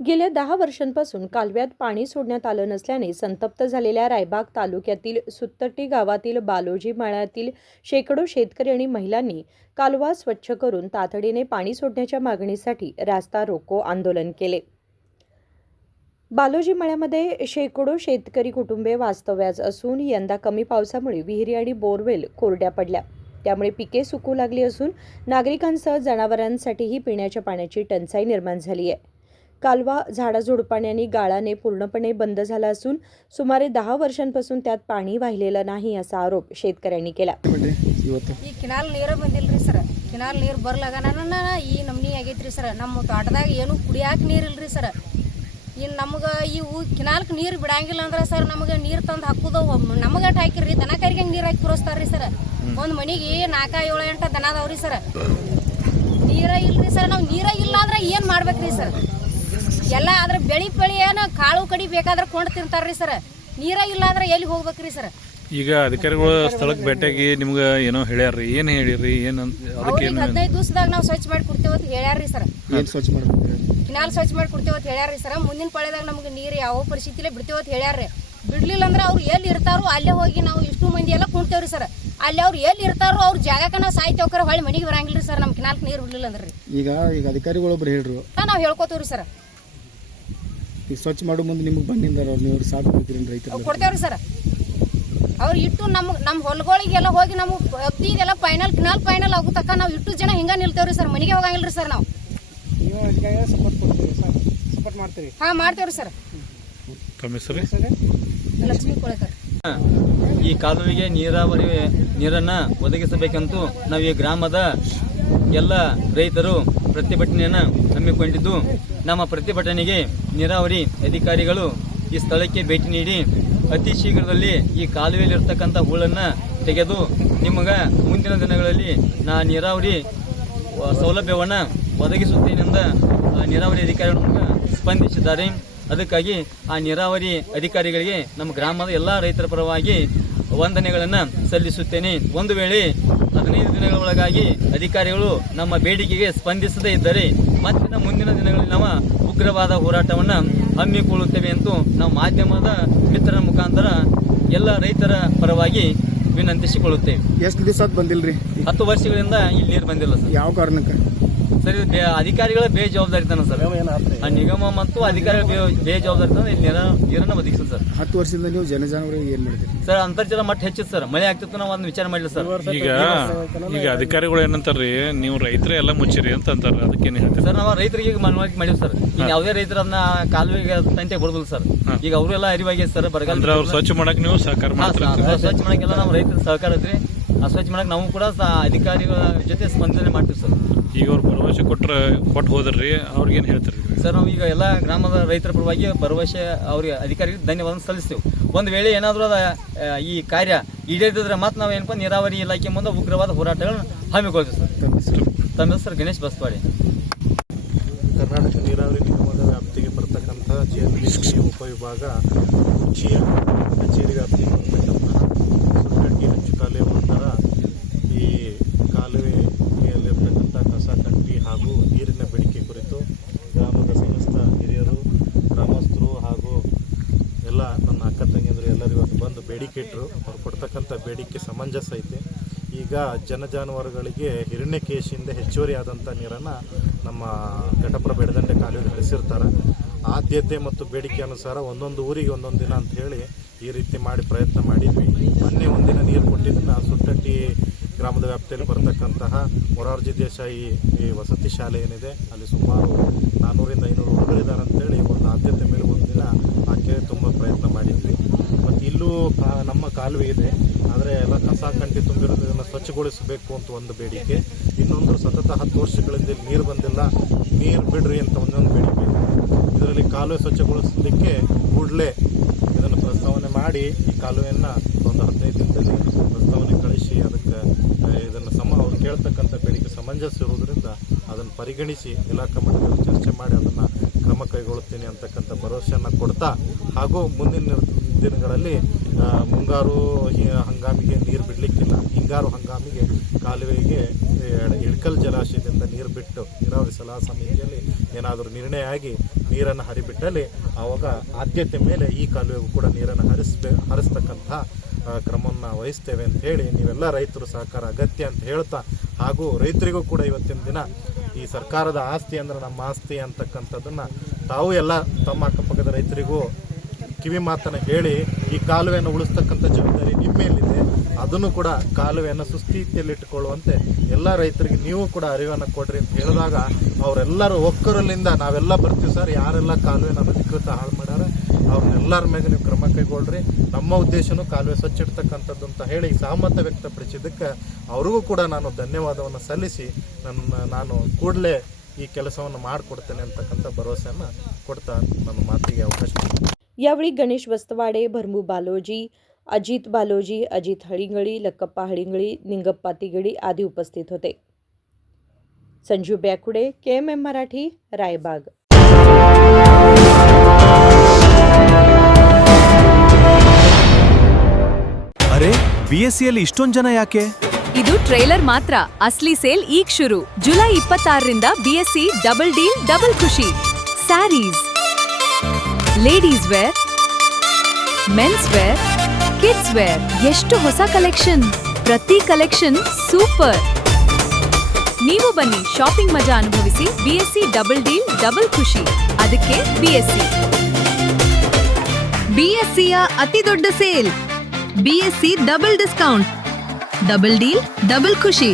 गेल्या 10 वर्षांपासून कालव्यात पाणी सोडण्यात आलं नसल्याने संतप्त झालेल्या रायबाग तालुक्यातील सुत्तटी गावातील बालोजी मळ्यातील शेकडो शेतकरी आणि महिलांनी कालवा स्वच्छ करून तातडीने पाणी सोडण्याच्या मागणीसाठी रास्ता रोको आंदोलन केले. बालोजी मळ्यामध्ये शेकडो शेतकरी कुटुंबे वास्तव्यास असून यंदा कमी पावसामुळे विहिरी आणि बोरवेल कोरड्या पडल्या. त्यामुळे पिके सुकू लागली असून नागरिकांसह जनावरांसाठीही पिण्याच्या पाण्याची टंचाई निर्माण झाली आहे. कालवा झाडाझुडपांनी गाळाने पूर्णपणे बंद झाला असून सुमारे 10 वर्षांपासून त्यात पाणी वाहिलेलं नाही असा आरोप शेतकऱ्यांनी केला. ಈ ಕಿನಾಲ್ ನೀರ ಬಂದಿಲ್ರಿ ಸರ್. ಕಿನಾಲ್ ನೀರು ಬರ್ಲಾಗನ ಈ ನಮ್ನಿ ಆಗೈತ್ರಿ ಸರ್. ನಮ್ಮ ತೋಟದಾಗ ಏನು ಕುಡಿಯಾಕ ನೀರಿಲ್ರಿ ಸರ್. ಇನ್ನು ನಮಗೆ ಇವು ಕಿನಾಲ್ಕ್ ನೀರು ಬಿಡಂಗಿಲ್ಲ ಅಂದ್ರೆ ಸರ್ ನಮಗೆ ನೀರು ತಂದು ಹಾಕೋದು ನಮಗೆ ಹಾಕಿರಿ ದನ ಕರಿಗೆ ನೀರು ಹಾಕಿ ಪುರಸ್ತಾರ್ರಿ ಸರ್. ಒಂದು ಮನೆಗೆ 4, 7, 8 ದನ ಅದಾವ್ರಿ ಸರ್. ನೀರ ಇಲ್ರಿ ಸರ್. ನಾವು ನೀರ ಇಲ್ಲ ಅಂದ್ರೆ ಏನು ಮಾಡ್ಬೇಕ್ರಿ ಸರ್? ಎಲ್ಲ ಆದ್ರೆ ಬೆಳಿ ಏನು ಕಾಳು ಕಡಿ ಬೇಕಾದ್ರೆ ಕೊಂಡು ತಿಂತಾರ್ರಿ ಸರ್. ನೀರ ಇಲ್ಲ ಅಂದ್ರೆ ಎಲ್ಲಿ ಹೋಗ್ಬೇಕ್ರಿ ಸರ್? ಈಗ ಅಧಿಕಾರಿಗಳು ಸ್ಥಳಕ್ಕೆ ಭೇಟಿಯಾಗಿ ನಿಮ್ಗೆ ಏನೋ ಹೇಳ್ಯಾರ್ರಿ, ಏನು ಹೇಳಿರಿ? ಏನು ಅದಕ್ಕೆ 15 ದಿವಸದಾಗ ನಾವು ಸ್ವಚ್ಛ ಮಾಡಿ ಕೊಡ್ತೇವೆ ಅಂತ ಹೇಳ್ಯಾರ್ರಿ ಸರ್. ಏನು ಸ್ವಚ್ಛ ಮಾಡ್ಬೇಕು? ಕಿನಾಲ್ ಸ್ವಚ್ಛ ಮಾಡಿ ಕೊಡ್ತೇವೆ ಅಂತ ಹೇಳ್ಯಾರ್ರಿ ಸರ್. ಮುಂದಿನ ಪಳೆದಾಗ ನಮಗೆ ನೀರು ಯಾವ ಪರಿಸ್ಥಿತಿಲೇ ಬಿಡ್ತೇವೆ ಅಂತ ಹೇಳ್ಯಾರ್ರಿ. ಬಿಡ್ಲಿಲ್ಲ ಅಂದ್ರೆ ಅವ್ರು ಎಲ್ಲಿ ಇರ್ತಾರೋ ಅಲ್ಲೇ ಹೋಗಿ ನಾವು ಇಷ್ಟು ಮಂದಿ ಎಲ್ಲ ಕುಂತೇವ್ರಿ ಸರ್. ಅಲ್ಲಿ ಅವ್ರು ಎಲ್ಲಿ ಇರ್ತಾರೋ ಅವ್ರ ಜಾಗಕ್ಕೆ ನಾವು ಸಾಯ್ತೇವ್ಕರ ಹೊಳ್ಳಿ ಮನೆಗೆ ಬರಂಗಿಲ್ಲ ಸರ್. ನಮ್ಮ ಕಿನಾಲ್ಕ್ ನೀರು ಬಿಡ್ಲಿಲ್ಲ ಅಂದ್ರೆ ಈಗ ಅಧಿಕಾರಿಗಳೊಬ್ರು ಹೇಳ್ರು ನಾವು ಹೇಳ್ಕೊತೇವ್ರಿ ಸರ್. ಈಗ ಸ್ವಚ್ಛ ಮಾಡೋ ಮುಂದೆ ನಿಮ್ಗೆ ಬಂದಿಂದಾರ ನೀವು ಸಾಥ್ ಕೊಡ್ತೀರಿ ರೈತರು ಕೊಡ್ತೇವ್ರಿ ಸರ್. ಅವ್ರು ಇಟ್ಟು ನಮ್ಮ ಹೊಲಗಳಿಗೆಲ್ಲ ಹೋಗಿ ನಮ್ಮ ಹತ್ತಿದೆಲ್ಲ ಕಿನಾಲ್ ಫೈನಲ್ ಆಗೋ ತಕ್ಕ ನಾವು ಇಟ್ಟು ಜನ ಹಿಂಗ ನಿಲ್ತೇವ್ರಿ ಸರ್. ಮನೆಗೆ ಹೋಗಂಗಿಲ್ರಿ ಸರ್. ನಾವು ಸಪೋರ್ಟ್ ಮಾಡ್ತೀರಿ? ಹಾ ಮಾಡ್ತೇವ್ರಿ ಸರ್. ತಮ್ಮ ಹೆಸರು? ಲಕ್ಷ್ಮೀ ಕೋಳೇಕರ್. ಈ ಕಾಲುವೆಗೆ ನೀರನ್ನು ಒದಗಿಸಬೇಕಂತೂ ನಾವು ಈ ಗ್ರಾಮದ ಎಲ್ಲ ರೈತರು ಪ್ರತಿಭಟನೆಯನ್ನು ಹಮ್ಮಿಕೊಂಡಿದ್ದು, ನಮ್ಮ ಪ್ರತಿಭಟನೆಗೆ ನೀರಾವರಿ ಅಧಿಕಾರಿಗಳು ಈ ಸ್ಥಳಕ್ಕೆ ಭೇಟಿ ನೀಡಿ ಅತಿ ಶೀಘ್ರದಲ್ಲಿ ಈ ಕಾಲುವೆಯಲ್ಲಿರ್ತಕ್ಕಂಥ ಹೂಳನ್ನು ತೆಗೆದು ನಿಮಗೆ ಮುಂದಿನ ದಿನಗಳಲ್ಲಿ ನೀರಾವರಿ ಸೌಲಭ್ಯವನ್ನು ಒದಗಿಸುತ್ತೇನೆಂದ ನೀರಾವರಿ ಅಧಿಕಾರಿಗಳು ಸ್ಪಂದಿಸಿದ್ದಾರೆ. ಅದಕ್ಕಾಗಿ ಆ ನೀರಾವರಿ ಅಧಿಕಾರಿಗಳಿಗೆ ನಮ್ಮ ಗ್ರಾಮದ ಎಲ್ಲ ರೈತರ ಪರವಾಗಿ ವಂದನೆಗಳನ್ನು ಸಲ್ಲಿಸುತ್ತೇನೆ. ಒಂದು ವೇಳೆ 15 ದಿನಗಳ ಒಳಗಾಗಿ ಅಧಿಕಾರಿಗಳು ನಮ್ಮ ಬೇಡಿಕೆಗೆ ಸ್ಪಂದಿಸದೇ ಇದ್ದರೆ ಮತ್ತೆ ಮುಂದಿನ ದಿನಗಳಲ್ಲಿ ನಾವು ಉಗ್ರವಾದ ಹೋರಾಟವನ್ನು ಹಮ್ಮಿಕೊಳ್ಳುತ್ತೇವೆ ಎಂದು ನಾವು ಮಾಧ್ಯಮದ ಮಿತ್ರರ ಮುಖಾಂತರ ಎಲ್ಲ ರೈತರ ಪರವಾಗಿ ವಿನಂತಿಸಿಕೊಳ್ಳುತ್ತೇವೆ. ಎಷ್ಟು ದಿವಸ ಬಂದಿಲ್ರಿ? 10 ವರ್ಷಗಳಿಂದ ಇಲ್ಲಿ ನೀರು ಬಂದಿಲ್ಲ ಸರ್. ಯಾವ ಕಾರಣಕ್ಕೆ ಸರ್? ಅಧಿಕಾರಿಗಳ ಬೇಜವಾಬ್ದಾರಿತನ ಸರ್. ಆ ನಿಗಮ ಮತ್ತು ಅಧಿಕಾರಿಗಳ ಬೇಜವಾಬ್ದಾರಿತನ ಇಲ್ಲಿ ನೀರನ್ನು ಒದಗಿಸಿಲ್ಲ ಸರ್. 10 ವರ್ಷದಿಂದ ನೀವು ಜನಜಾನವರಿಗೆ ಏನು ಮಾಡಿದ್ರಿ ಸರ್? ಅಂತರ್ಜಲ ಮಟ್ಟ ಹೆಚ್ಚಿತ್ತು ಸರ್. ಮಳೆ ಆಗ್ತಿತ್ತು, ನಾವು ಒಂದು ವಿಚಾರ ಮಾಡಿಲ್ಲ ಸರ್. ಈಗ ಅಧಿಕಾರಿಗಳು ಏನಂತಾರ್ರಿ, ನೀವು ರೈತರೇ ಎಲ್ಲ ಮುಚ್ಚಿರಿ ಅಂತ ಅಂತಾರ, ಅದಕ್ಕೇನು ಹೇಳ್ತೀರಿ ಸರ್? ನಾವು ರೈತರಿಗೆ ಮನವರಿಕೆ ಮಾಡಿವಿ ಸರ್. ಈಗ ಯಾವುದೇ ರೈತರನ್ನ ಕಾಲುವೆಗೆ ತಂಟೆ ಬರೋದಿಲ್ಲ ಸರ್. ಈಗ ಅವರೆಲ್ಲ ಅರಿವಾಗಿದೆ ಸರ್. ಬರಗಾಲ ಅವ್ರು ಸ್ವಚ್ಛ ಮಾಡಕ್ ನೀವು ಸಹಕಾರ ಮಾಡ್ತೀರಿ? ಸ್ವಚ್ಛ ಮಾಡಕ್ಕೆಲ್ಲ ನಾವು ರೈತರ ಸಹಕಾರ ಐತ್ರಿ. ಆ ಸ್ವಚ್ಛ ಮಾಡಕ್ ನಾವು ಕೂಡ ಅಧಿಕಾರಿಗಳ ಜೊತೆ ಸ್ಪಂದನೆ ಮಾಡ್ತೀವಿ ಸರ್. ಈಗ ಅವ್ರು ಭರವಸೆ ಕೊಟ್ಟು ಹೋದ್ರಿ, ಅವ್ರಿಗೇನು ಹೇಳ್ತೀರಿ ಸರ್? ನಾವು ಈಗ ಎಲ್ಲ ಗ್ರಾಮದ ರೈತರ ಪರವಾಗಿ ಭರವಸೆ ಅವ್ರಿಗೆ ಅಧಿಕಾರಿಗೆ ಧನ್ಯವಾದ ಸಲ್ಲಿಸ್ತೇವೆ. ಒಂದು ವೇಳೆ ಏನಾದರೂ ಈ ಕಾರ್ಯ ಈಡೇರಿದ್ರೆ ಮಾತ್ರ ನಾವು ಏನಪ್ಪ ನೀರಾವರಿ ಇಲಾಖೆ ಮುಂದೆ ಉಗ್ರವಾದ ಹೋರಾಟಗಳನ್ನು ಹಮ್ಮಿಕೊಳ್ತೀವಿ ಸರ್. ತಮ್ಮ ಹೆಸರು ಗಣೇಶ್ ಬಸ್ವಾಡಿ. ಕರ್ನಾಟಕ ನೀರಾವರಿ ನಿಗಮದ ವ್ಯಾಪ್ತಿಗೆ ಬರ್ತಕ್ಕಂಥ JLBC ಉಪವಿಭಾಗ ಉಚ್ಚಿಯ ಕಚೇರಿ ವ್ಯಾಪ್ತಿಗೆ ಬರ್ತಕ್ಕಂತಹ ಸುತ್ತಟ್ಟಿ ಹಂಚುಕಾಲೆ ಒಂಥರ ಈ ಕಾಲುವೆಯಲ್ಲಿರ್ತಕ್ಕಂಥ ಕಸ ಕಟ್ಟಿ ಹಾಗೂ ನೀರಿನ ಬೇಡಿಕೆ ಕುರಿತು ಗ್ರಾಮದ ಸಮಸ್ತ ಹಿರಿಯರು, ಗ್ರಾಮಸ್ಥರು ಹಾಗೂ ಎಲ್ಲ ನನ್ನ ಅಕ್ಕ ತಂಗಿಯಂದರು ಎಲ್ಲರೂ ಇವತ್ತು ಬಂದು ಬೇಡಿಕೆ ಇಟ್ಟರು. ಅವ್ರು ಕೊಡ್ತಕ್ಕಂಥ ಬೇಡಿಕೆ ಸಮಂಜಸ ಐತೆ. ಈಗ ಜಾನುವಾರುಗಳಿಗೆ ಹಿರಣ್ಯಕೇಶಿಯಿಂದ ಹೆಚ್ಚುವರಿ ಆದಂಥ ನೀರನ್ನು ನಮ್ಮ ಘಟಪ್ರ ಬೆಡದಂಡೆ ಕಾಲುವೆಗೆ ಹರಿಸಿರ್ತಾರೆ. ಆದ್ಯತೆ ಮತ್ತು ಬೇಡಿಕೆ ಅನುಸಾರ ಒಂದೊಂದು ಊರಿಗೆ ಒಂದೊಂದು ದಿನ ಅಂತ ಹೇಳಿ ಈ ರೀತಿ ಮಾಡಿ ಪ್ರಯತ್ನ ಮಾಡಿದ್ವಿ. ಮೊನ್ನೆ ಒಂದಿನ ನೀರು ಕೊಟ್ಟಿದ್ದನ್ನು ಸುತ್ತಟ್ಟಿ ಗ್ರಾಮದ ವ್ಯಾಪ್ತಿಯಲ್ಲಿ ಬರ್ತಕ್ಕಂತಹ ಮೊರಾರ್ಜಿ ದೇಸಾಯಿ ಈ ವಸತಿ ಶಾಲೆ ಏನಿದೆ ಅಲ್ಲಿ ಸುಮಾರು 400-500 ಹುಡುಗರಿದ್ದಾರೆ ಅಂತೇಳಿ ಒಂದು ಆದ್ಯತೆ ಮೇಲೆ ಒಂದಿನ ಆಕೆ ತುಂಬ ಪ್ರಯತ್ನ ಮಾಡಿದ್ವಿ. ಮತ್ತು ಇಲ್ಲೂ ನಮ್ಮ ಕಾಲುವೆ ಇದೆ, ಆದರೆ ಎಲ್ಲ ಕಸ ಕಂಟಿ ತುಂಬಿರೋದು, ಇದನ್ನು ಸ್ವಚ್ಛಗೊಳಿಸಬೇಕು ಅಂತ ಒಂದು ಬೇಡಿಕೆ. ಇನ್ನೊಂದು ಸತತ 10 ವರ್ಷಗಳಿಂದ ಇಲ್ಲಿ ನೀರು ಬಂದಿಲ್ಲ, ನೀರು ಬಿಡ್ರಿ ಅಂತ ಒಂದೊಂದು ಬೇಡಿಕೆ. ಇದರಲ್ಲಿ ಕಾಲುವೆ ಸ್ವಚ್ಛಗೊಳಿಸಲಿಕ್ಕೆ ಕೂಡಲೇ ಇದನ್ನು ಪ್ರಸ್ತಾವನೆ ಮಾಡಿ ಈ ಕಾಲುವೆಯನ್ನು ಒಂದು 15 ದಿನದಲ್ಲಿ ಪ್ರಸ್ತಾವನೆ ಕಳಿಸಿ ಅದಕ್ಕೆ ಇದನ್ನು ಅವ್ರು ಕೇಳ್ತಕ್ಕಂಥ ಬೇಡಿಕೆ ಸಮಂಜಸ ಇರುವುದರಿಂದ ಅದನ್ನು ಪರಿಗಣಿಸಿ ಇಲಾಖಾ ಮಟ್ಟದಲ್ಲಿ ಚರ್ಚೆ ಮಾಡಿ ಅದನ್ನು ಕ್ರಮ ಕೈಗೊಳ್ಳುತ್ತೇನೆ ಅಂತಕ್ಕಂಥ ಭರವಸೆಯನ್ನು ಕೊಡ್ತಾ ಹಾಗೂ ಮುಂದಿನ ದಿನಗಳಲ್ಲಿ ಮುಂಗಾರು ಹಂಗಾಮಿಗೆ ನೀರು ಬಿಡಲಿಕ್ಕಿಲ್ಲ. ಹಿಂಗಾರು ಹಂಗಾಮಿಗೆ ಕಾಲುವೆಗೆ ಇಳಕಲ್ ಜಲಾಶಯದಿಂದ ನೀರು ಬಿಟ್ಟು ನೀರಾವರಿ ಸಲಹಾ ಸಮಿತಿಯಲ್ಲಿ ಏನಾದರೂ ನಿರ್ಣಯ ಆಗಿ ನೀರನ್ನು ಹರಿಬಿಟ್ಟಲ್ಲಿ ಆವಾಗ ಆದ್ಯತೆ ಮೇಲೆ ಈ ಕಾಲುವೆಗೂ ಕೂಡ ನೀರನ್ನು ಹರಿಸ್ತಕ್ಕಂಥ ಕ್ರಮವನ್ನು ವಹಿಸ್ತೇವೆ ಅಂತ ಹೇಳಿ ನೀವೆಲ್ಲ ರೈತರು ಸಹಕಾರ ಅಗತ್ಯ ಅಂತ ಹೇಳ್ತಾ, ಹಾಗೂ ರೈತರಿಗೂ ಕೂಡ ಇವತ್ತಿನ ದಿನ ಈ ಸರ್ಕಾರದ ಆಸ್ತಿ ಅಂದ್ರೆ ನಮ್ಮ ಆಸ್ತಿ ಅಂತಕ್ಕಂಥದ್ದನ್ನು ತಾವು ಎಲ್ಲ ತಮ್ಮ ಅಕ್ಕಪಕ್ಕದ ರೈತರಿಗೂ ಕಿವಿ ಮಾತನ್ನು ಹೇಳಿ ಈ ಕಾಲುವೆಯನ್ನು ಉಳಿಸ್ತಕ್ಕಂಥ ಜವಾಬ್ದಾರಿ ನಿಮ್ಮ ಮೇಲಿದೆ. ಅದನ್ನು ಕೂಡ ಕಾಲುವೆಯನ್ನು ಸುಸ್ಥಿತಿಯಲ್ಲಿಟ್ಟುಕೊಳ್ಳುವಂತೆ ಎಲ್ಲ ರೈತರಿಗೆ ನೀವು ಕೂಡ ಅರಿವನ್ನು ಕೊಡ್ರಿ ಅಂತ ಹೇಳಿದಾಗ ಅವರೆಲ್ಲರೂ ಒಕ್ಕರಲ್ಲಿಂದ ನಾವೆಲ್ಲ ಬರ್ತೀವಿ ಸರ್, ಯಾರೆಲ್ಲ ಕಾಲುವೆನ ಅನಧಿಕೃತ ಹಾಳು ಮಾಡ್ಯಾರ ಅವ್ರನ್ನೆಲ್ಲರ ಮೇಲೆ ನೀವು ಕ್ರಮ ಕೈಗೊಳ್ರಿ, ನಮ್ಮ ಉದ್ದೇಶನೂ ಕಾಲುವೆ ಸ್ವಚ್ಛ ಇಡ್ತಕ್ಕಂಥದ್ದು ಅಂತ ಹೇಳಿ ಸಹಮತ ವ್ಯಕ್ತಪಡಿಸಿದ್ದಕ್ಕೆ ಅವ್ರಿಗೂ ಕೂಡ ನಾನು ಧನ್ಯವಾದವನ್ನು ಸಲ್ಲಿಸಿ ನಾನು ಕೂಡಲೇ ಈ ಕೆಲಸವನ್ನು ಮಾಡಿಕೊಡ್ತೇನೆ ಅಂತಕ್ಕಂಥ ಭರವಸೆಯನ್ನು ಕೊಡ್ತಾ ನನ್ನ ಮಾತಿಗೆ ಅವಕಾಶ ಕೊಡ್ತೀನಿ. यावेळी गणेश वस्तवाडे, भरमू बालोजी, अजित बालोजी, अजित हळिंगळी, लक्कप्पा हळिंगळी, निंगप्पा तिगडी आदी उपस्थित होते. संजू ब्याकुडे, KMM मराठी, रायबाग. ಅರೆ BSc ಅಲ್ಲಿ ಇಷ್ಟೊಂದು ಜನ ಯಾಕೆ? ಇದು ಟ್ರೈಲರ್ ಮಾತ್ರ. ಅಸ್ಲಿ ಸೇಲ್ ಈಗ ಶುರು. ಜುಲೈ 26ರಿಂದ BSc ಡಬಲ್ ಡೀಲ್ ಡಬಲ್ ಖುಷಿ. Sarees, ladies wear, men's wear, kids wear, ಎಷ್ಟು ಹೊಸ ಕಲೆಕ್ಷನ್. ಪ್ರತಿ ಕಲೆಕ್ಷನ್ ಸೂಪರ್. ನೀವು ಬನ್ನಿ, ಶಾಪಿಂಗ್ ಮಜಾ ಅನುಭವಿಸಿ. BSc ಡಬಲ್ ಡೀಲ್ ಡಬಲ್ ಖುಷಿ. ಅದಕ್ಕೆ BScಯ ಅತಿ ದೊಡ್ಡ sale. BSc double discount, double deal double ಖುಷಿ.